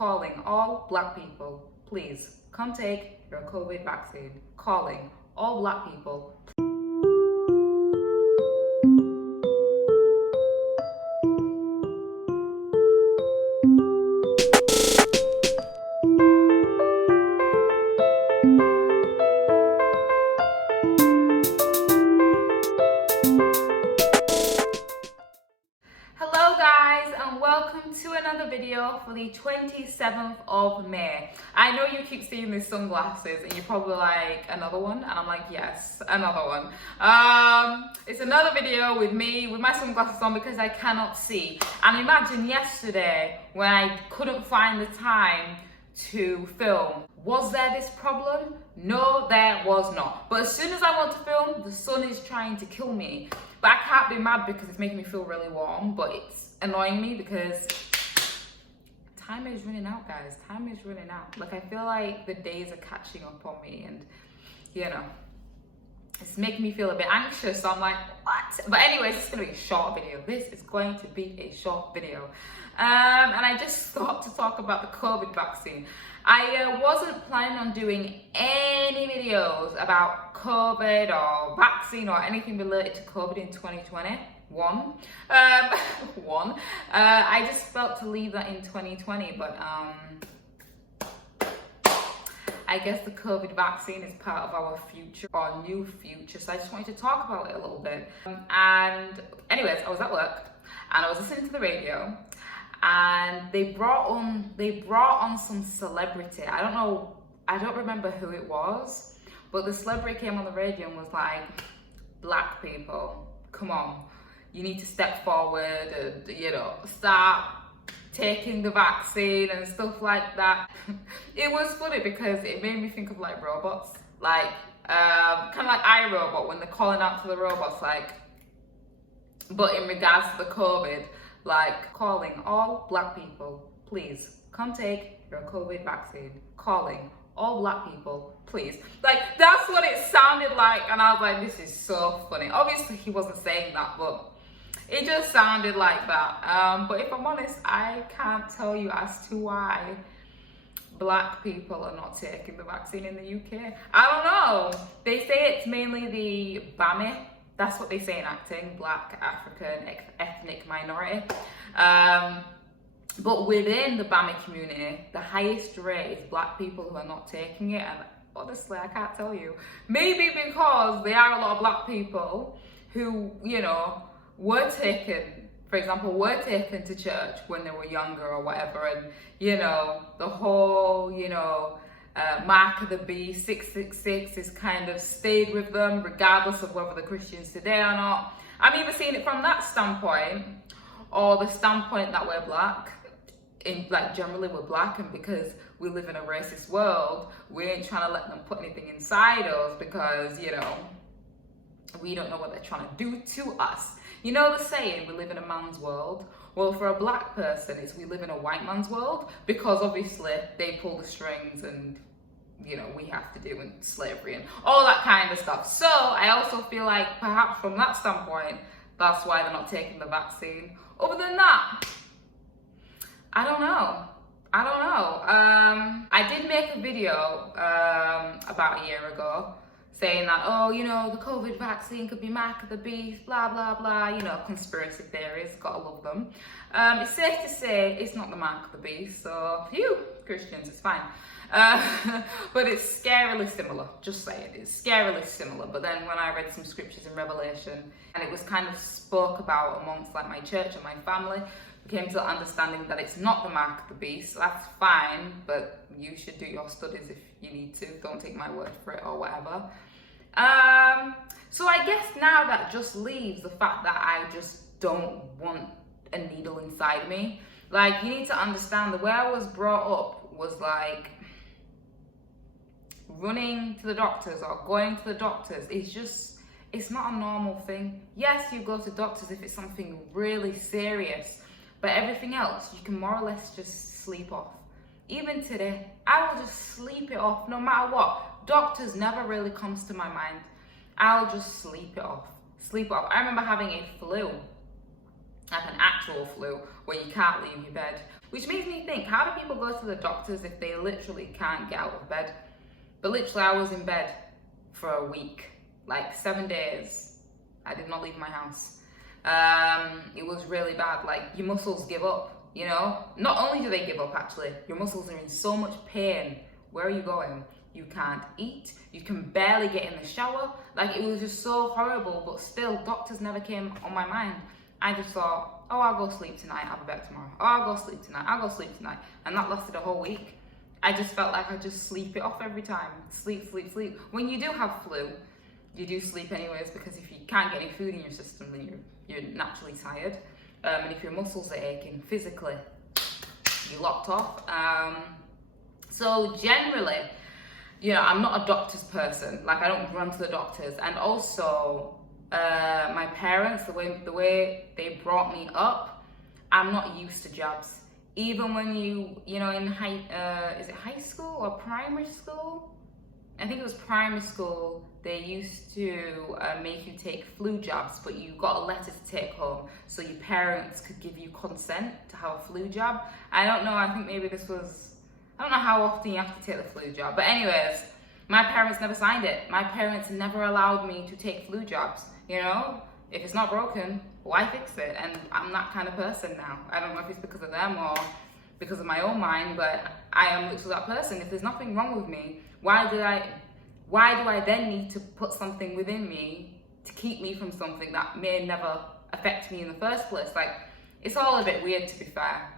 calling all black people, please come take your COVID vaccine. Calling all black people. Hello guys, and welcome to another video for the 27th of May. I know you keep seeing these sunglasses and you're probably like, another one? And I'm like, yes, another one. It's another video with me with my sunglasses on because I cannot see. And imagine yesterday when I couldn't find the time to film. Was there this problem? No, there was not. But as soon as I want to film, the sun is trying to kill me. But I can't be mad because it's making me feel really warm, but it's annoying me because time is running out, guys. Time is running out. Like, I feel like the days are catching up on me and, you know, it's making me feel a bit anxious. So I'm like, what? But anyways, it's gonna be a short video. This is going to be a short video. And I just thought to talk about the COVID vaccine. I wasn't planning on doing any videos about COVID or vaccine or anything related to COVID in 2021. I just felt to leave that in 2020, but I guess the COVID vaccine is part of our future, our new future. So I just wanted to talk about it a little bit. And anyways, I was at work and I was listening to the radio. And they brought on some celebrity. I don't remember who it was, but the celebrity came on the radio and was like, black people, come on, you need to step forward and, you know, start taking the vaccine and stuff like that. It was funny because it made me think of like robots, like kind of like iRobot when they're calling out to the robots, like, but in regards to the COVID, like calling all black people, please come take your COVID vaccine. Calling all black people, please. Like, that's what it sounded like, and I was like, this is so funny. Obviously he wasn't saying that, but it just sounded like that. But if I'm honest, I can't tell you as to why black people are not taking the vaccine in the UK. I don't know. They say it's mainly the BAMI. That's what they say in acting, black, African, ethnic minority. But within the BAMI community, the highest rate is black people who are not taking it. And honestly, I can't tell you. Maybe because there are a lot of black people who, you know, were taken, for example, were taken to church when they were younger or whatever. And, you know, the whole, you know, mark of the beast, 666, is kind of stayed with them regardless of whether they're Christians today or not. I'm either seeing it from that standpoint or the standpoint that we're black. In like, generally we're black, and because we live in a racist world, we ain't trying to let them put anything inside us because, you know, we don't know what they're trying to do to us. You know the saying, we live in a man's world? Well, for a black person, it's we live in a white man's world, because obviously they pull the strings and, you know, we have to do in slavery and all that kind of stuff. So I also feel like perhaps from that standpoint, that's why they're not taking the vaccine. Other than that, I don't know. I did make a video about a year ago saying that, oh, you know, the COVID vaccine could be mark of the beast, blah, blah, blah, you know, conspiracy theories, gotta love them. It's safe to say it's not the mark of the beast, so, phew, Christians, it's fine. But it's scarily similar, just saying, it's scarily similar. But then when I read some scriptures in Revelation, and it was kind of spoke about amongst like my church and my family, we came to the understanding that it's not the mark of the beast. So that's fine, but you should do your studies if you need to. Don't take my word for it or whatever. So I guess now that just leaves the fact that I just don't want a needle inside me. Like, you need to understand, the way I was brought up was like, running to the doctors or going to the doctors is just, it's not a normal thing. Yes, you go to doctors if it's something really serious, but everything else you can more or less just sleep off. Even today, I will just sleep it off no matter what. Doctors never really comes to my mind. I'll just sleep it off. I remember having a flu, like an actual flu, where you can't leave your bed. Which makes me think, how do people go to the doctors if they literally can't get out of bed? But literally, I was in bed for a week, like 7 days. I did not leave my house. It was really bad. Like, your muscles give up, you know? Not only do they give up, actually, your muscles are in so much pain. Where are you going? You can't eat. You can barely get in the shower. Like, it was just so horrible, but still, doctors never came on my mind. I just thought, oh, I'll go sleep tonight, I'll be back tomorrow. Oh, I'll go sleep tonight, I'll go sleep tonight. And that lasted a whole week. I just felt like I just sleep it off every time. Sleep, sleep, sleep. When you do have flu, you do sleep anyways, because if you can't get any food in your system, then you're naturally tired. And if your muscles are aching physically, you're locked off. So generally, you know, I'm not a doctor's person. Like, I don't run to the doctors. And also, my parents, the way they brought me up, I'm not used to jabs. Even when you know, in is it high school or primary school? I think it was primary school. They used to make you take flu jabs, but you got a letter to take home so your parents could give you consent to have a flu jab. I don't know, I think maybe this was, I don't know how often you have to take the flu jab. But anyways, my parents never signed it. My parents never allowed me to take flu jabs, you know? If it's not broken, why fix it? And I'm that kind of person now. I don't know if it's because of them or because of my own mind, but I am literally that person. If there's nothing wrong with me, why do I then need to put something within me to keep me from something that may never affect me in the first place? Like, it's all a bit weird, to be fair.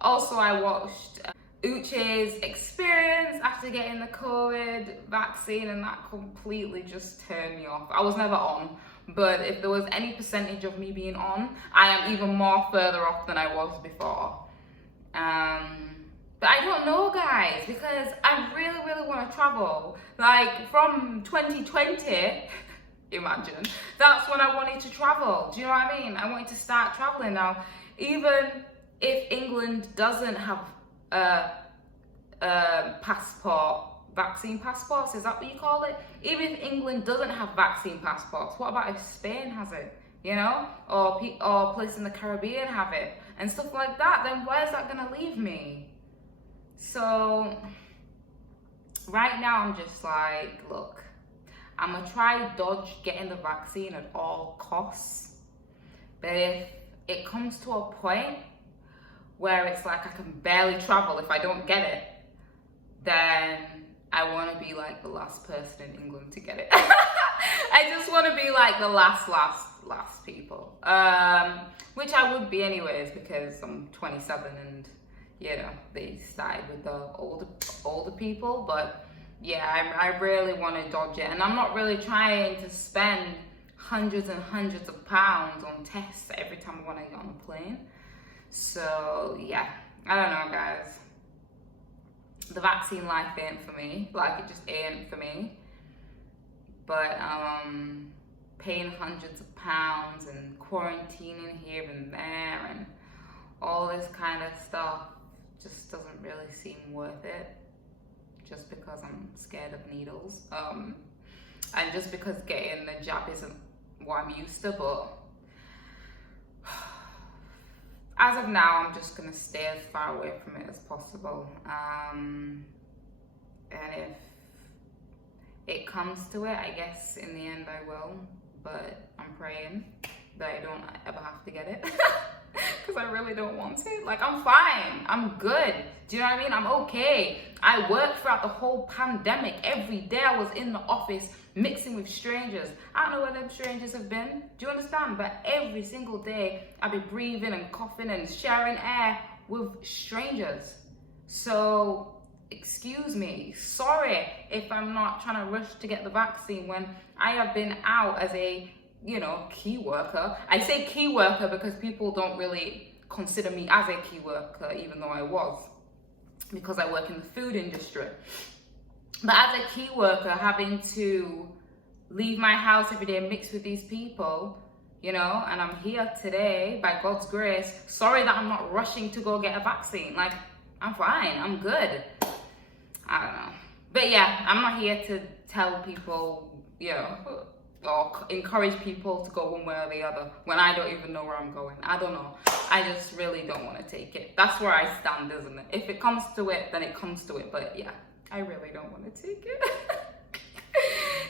Also, I watched Uche's experience after getting the COVID vaccine, and that completely just turned me off. I was never on, but if there was any percentage of me being on, I am even more further off than I was before. But I don't know, guys, because I really, really want to travel. Like, from 2020, imagine, that's when I wanted to travel. Do you know what I mean? I wanted to start traveling now. Even if England doesn't have vaccine passports, is that what you call it? Even if England doesn't have vaccine passports, what about if Spain has it, you know? Or places in the Caribbean have it, and stuff like that, then where's that gonna leave me? So, right now I'm just like, look, I'm gonna try dodge getting the vaccine at all costs, but if it comes to a point where it's like I can barely travel if I don't get it, then I want to be like the last person in England to get it. I just want to be like the last people, which I would be anyways, because I'm 27 and, you know, they started with the older people. But yeah, I really want to dodge it, and I'm not really trying to spend hundreds and hundreds of pounds on tests every time I want to get on a plane. So yeah, I don't know, guys. The vaccine life ain't for me. Like, it just ain't for me. But paying hundreds of pounds and quarantining here and there and all this kind of stuff just doesn't really seem worth it. Just because I'm scared of needles. And just because getting the jab isn't what I'm used to, but as of now, I'm just gonna stay as far away from it as possible. And if it comes to it, I guess in the end I will, but I'm praying that I don't ever have to get it, because I really don't want it. Like, I'm fine, I'm good. Do you know what I mean? I'm okay. I worked throughout the whole pandemic. Every day I was in the office mixing with strangers. I don't know where them strangers have been. Do you understand? But every single day I'd be breathing and coughing and sharing air with strangers. So, excuse me, sorry if I'm not trying to rush to get the vaccine when I have been out as a, you know, key worker. I say key worker because people don't really consider me as a key worker, even though I was, because I work in the food industry. But as a key worker, having to leave my house every day and mix with these people, you know, and I'm here today by God's grace. Sorry that I'm not rushing to go get a vaccine. Like, I'm fine, I'm good. I don't know. But yeah, I'm not here to tell people, you know, or encourage people to go one way or the other when I don't even know where I'm going. I don't know. I just really don't want to take it. That's where I stand, isn't it? If it comes to it, then it comes to it. But yeah, I really don't want to take it.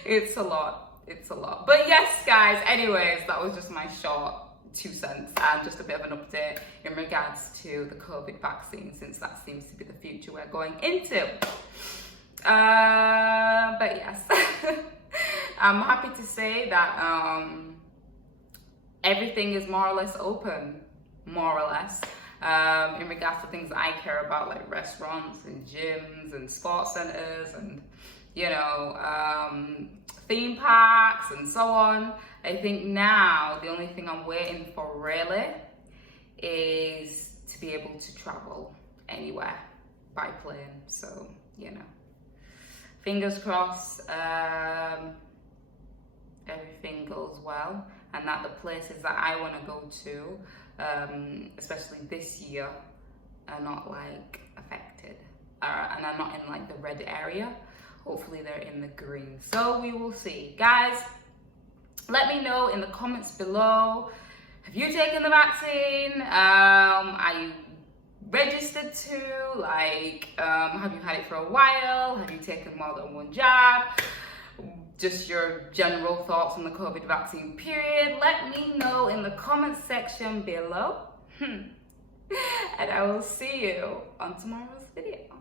It's a lot. It's a lot. But yes, guys, anyways, that was just my short 2 cents and just a bit of an update in regards to the COVID vaccine, since that seems to be the future we're going into. But yes, I'm happy to say that everything is more or less open, more or less, in regards to things that I care about, like restaurants and gyms and sports centers and, you know, theme parks and so on. I think now the only thing I'm waiting for really is to be able to travel anywhere by plane. So, you know, fingers crossed, everything goes well and that the places that I want to go to, especially this year, are not like affected and are not in like the red area. Hopefully they're in the green. So we will see. Guys, let me know in the comments below. Have you taken the vaccine? Are you registered to? Like, have you had it for a while? Have you taken more than one jab? Just your general thoughts on the COVID vaccine period. Let me know in the comments section below. And I will see you on tomorrow's video.